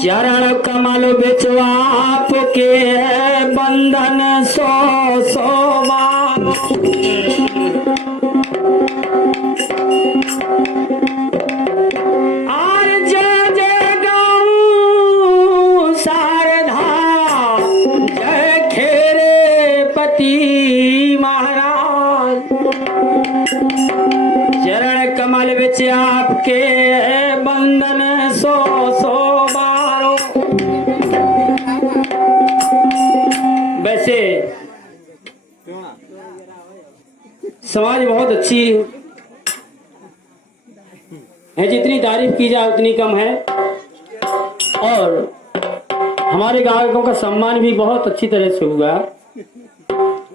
चरण कमल बिचवा आपके बंधन सो सोवारो। आर जय जय गौ शारदा जय खेरे पति महाराज। चरण कमल बिच आपके बंधन सो सोवारो। वैसे समाज बहुत अच्छी है, जितनी तारीफ की जाए उतनी कम है, और हमारे गायकों का सम्मान भी बहुत अच्छी तरह से हुआ,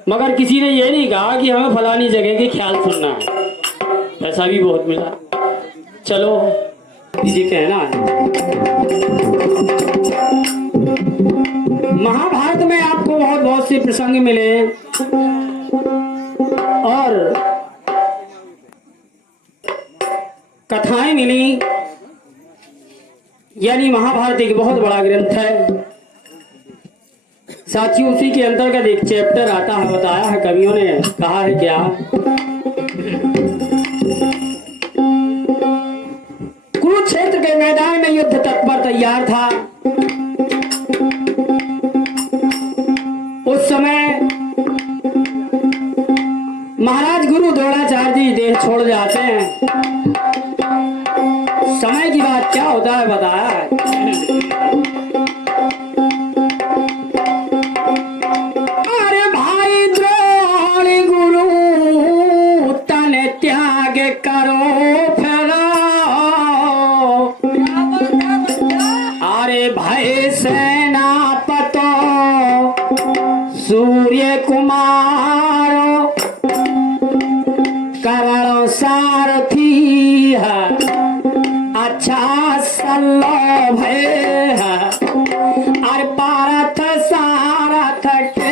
मगर किसी ने ये नहीं कहा कि हमें फलानी जगह की ख्याल सुनना है। पैसा भी बहुत मिला, चलो ये कहना है। महाभारत में आपको बहुत बहुत से प्रसंग मिले और कथाएं मिली, यानी महाभारत एक बहुत बड़ा ग्रंथ है। साथियों उसी के अंतर्गत एक चैप्टर आता है, बताया है कवियों ने, कहा है क्या, कुरुक्षेत्र के मैदान में युद्ध तत्पर तैयार था। उस समय महाराज गुरु द्रोणाचार्य जी देह छोड़ जाते हैं। समय की बात क्या होता है बताया है। अरे भाई द्रोण गुरु तन त्याग करो फेरा। अरे भाई सेनापतो सूर्य कुमार करण सारथी है, अच्छा सल्लभ है। अरे पारथ सारथ के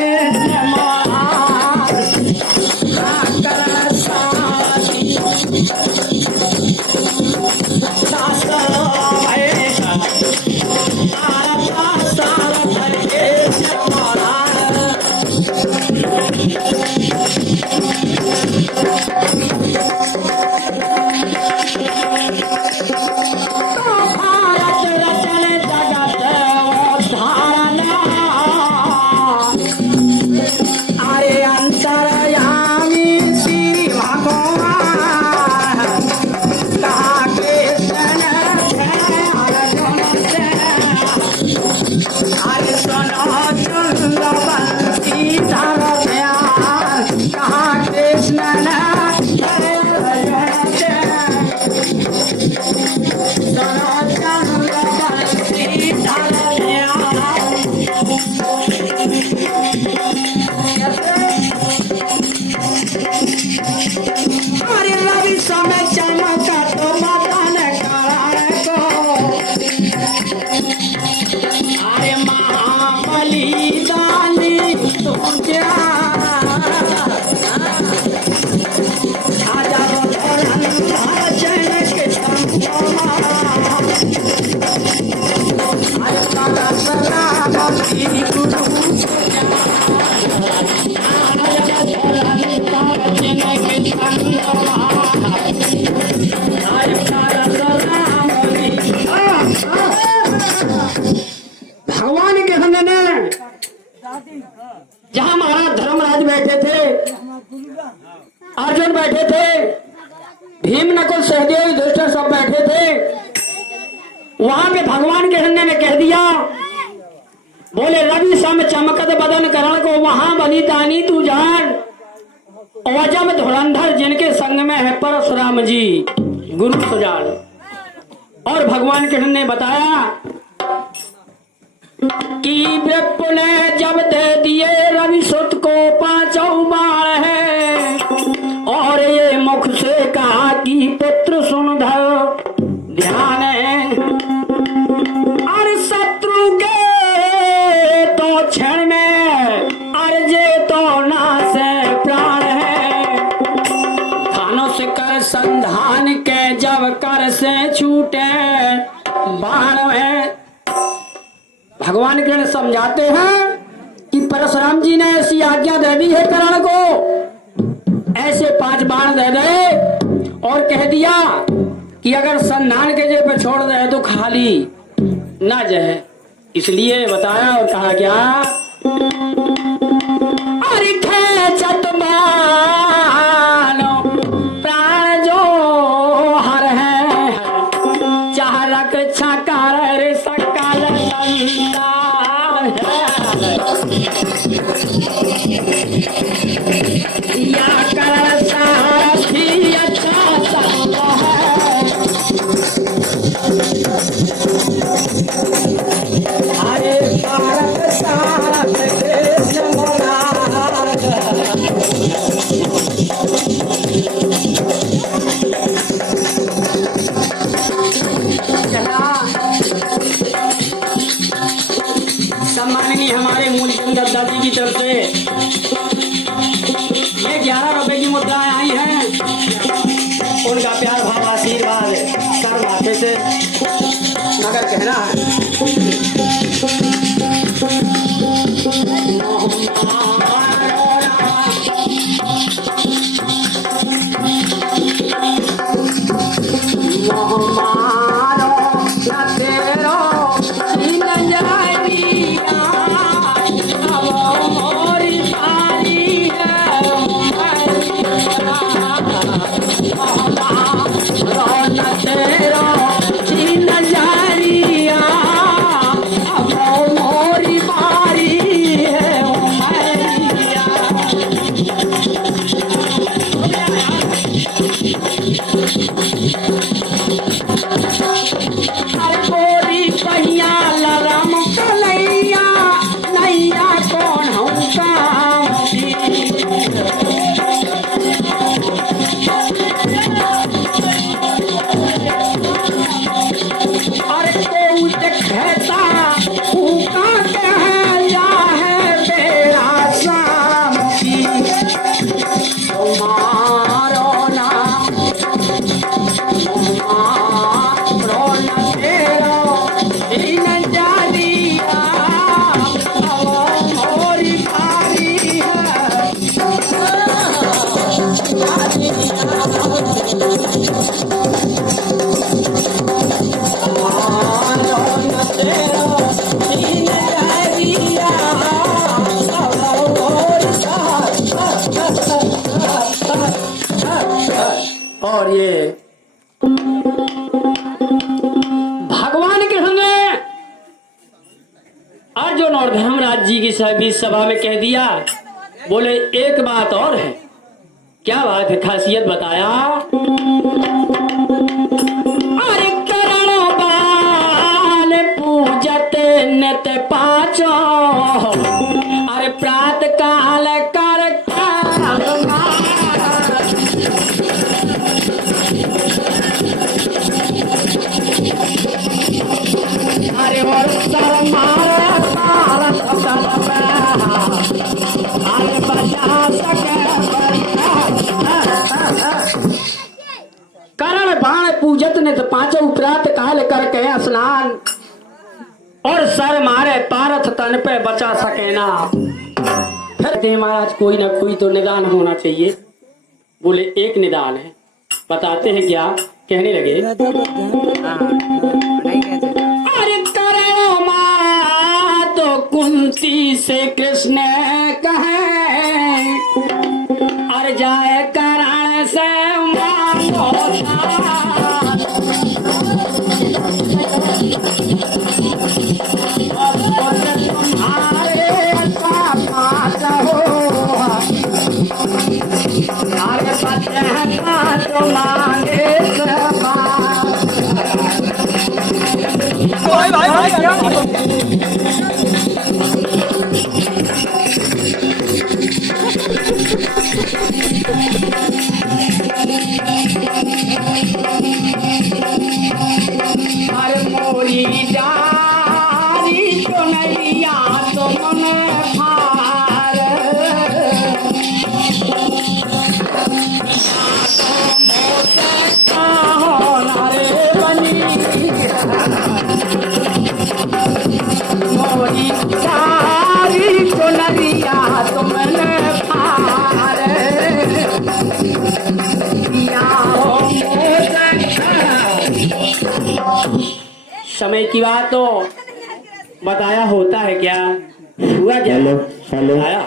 भगवान के हमने जहां महाराज धर्मराज बैठे थे, अर्जुन बैठे थे, भीम नकुल सहदेव युधिष्ठिर सब बैठे थे, वहां पे भगवान के हन्ने ने कह दिया, बोले रवि सम चमकत बदन करण को वहां बनी तानी तू जान। अवजम धुरंधर जिनके संग में है परशुराम जी गुरु सुजान। और भगवान कृष्ण ने बताया कि विप्र ने जब दे दिए रवि सुत को पांचों बाण है, और ये मुख से कहा कि पुत्र सुन धर ध्यान है, और शत्रु के तो क्षण में अर्जे तो नाश प्राण है, धनुष कर संधान के जब कर से छूटे बाण है। भगवान कृष्ण समझाते हैं कि परशुराम जी ने ऐसी आज्ञा दे दी है कर्ण को, ऐसे 5 बाण दे दे और कह दिया कि अगर संधान के जगह पे छोड़ दे तो खाली ना जाए, इसलिए बताया और कहा क्या अरे खेचत मानो प्राण जो हर है, चाह रक्षा कर सकल संसार या कर सारथी अच्छा संग है, अरे भारत सारथ कृष्ण महाराज। सम्माननीय हमारे मूलचंद दत्ता जी की तरफ से ये 11 रुपए की मुद्राएं आई हैं, उनका प्यार भाव आशीर्वाद सर माथे से मगर कहना है और ये भगवान कृष्ण ने अर्जुन और धर्मराज जी की सभा में कह दिया। बोले एक बात और है। क्या बात है? खासियत बताया। अरे करण बाल पूजत नित पाचो, अरे प्रात काल कर अरे और सर मारे तार अरे बचा सके करण बाण पूजत ने तो पांचों उपरात काल करके स्नान, और सर मारे पारथ तन पे बचा सके ना। फिर महाराज कोई ना कोई तो निदान होना चाहिए। बोले एक निदान है, बताते हैं क्या। कहने लगे अरे करो मां तो कुंती से कृष्ण कहे, अरे जाए करण से मांगो तुम्हारे पास हो अरे बच्चा तो मांगे अरे मोरी जानी तो नैया तो मन फार रे बनी मोरी जानी तो नैया तो मन फार समय की बात तो बताया होता है क्या हुआ क्या? हेलो हेलो आया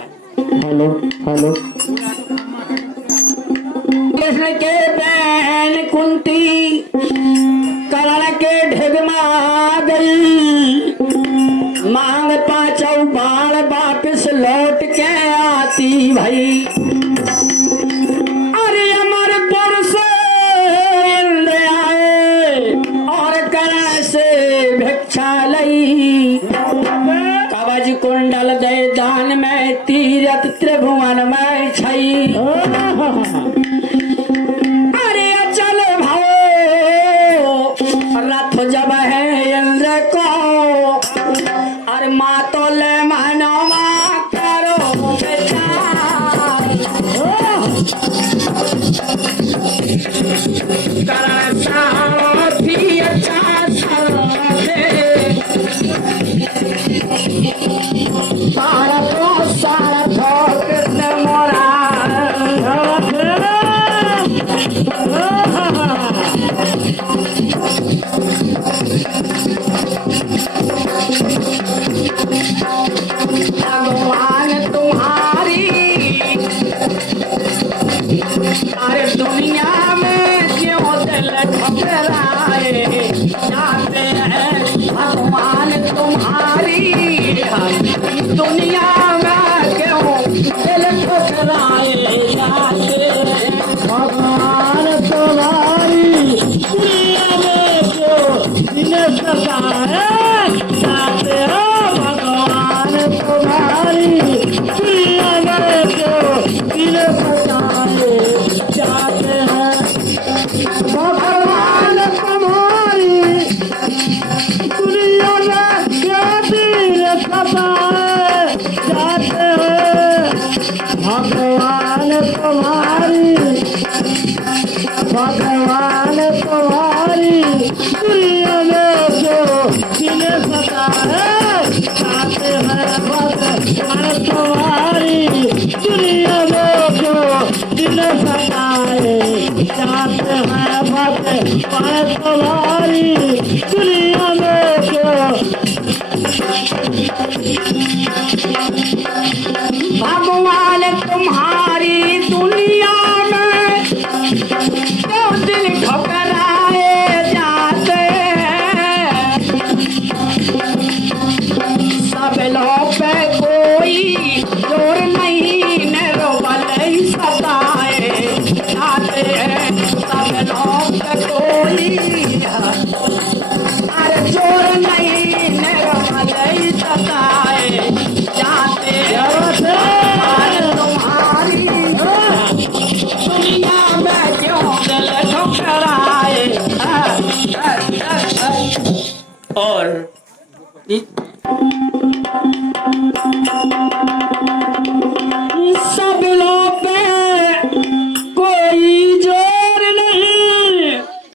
हेलो हेलो कृष्ण के बहन कुंती करण के ढिगमा गई मांग पांचों बाण वापिस लौट के आती भाई अरे अमरपुर से इंद्र आए और करण से भिक्षा लई कवच कुंडल दे दान में तीरथ त्रिभुवन में छई अरे अचल भाव रथ जब है इंद्र को अरे मातोल मनवा करो विचार करण साथी अच्छा साथे सारथ कृष्ण मोरा भगवान तुम्हारी अरे दुनिया में क्यों दिल घबराए जाते हैं भगवान तुम्हारी दुनिया में क्यों दिल घबराए जाते हैं भगवान तुम्हारी दुनिया में जो दिन सताए जाते हो भगवान तुम्हारी दुनिया में जो दिन सताए जाते हैं भगवान तुम्हारी दुनिया में जो दिन सताए जाते हैं भगवान तुम्हारी दुनिया में जो दिन सताए जाते हैं भगवान तुम्हारी दुनिया में जो दिन सताए जाते हैं भगवान तुम्हारी दुनिया में जो भगवान तुम्हारी दुनिया में क्यों दिल घबराए जाते हैं सब लोग पे कोई जोर नहीं निर्बल ही सताए जाते हैं सब लोग पे कोई अरे जोर नहीं निर्बल ही सताए जाते हैं तुम्हारी दुनिया में क्यों दिल घबराए और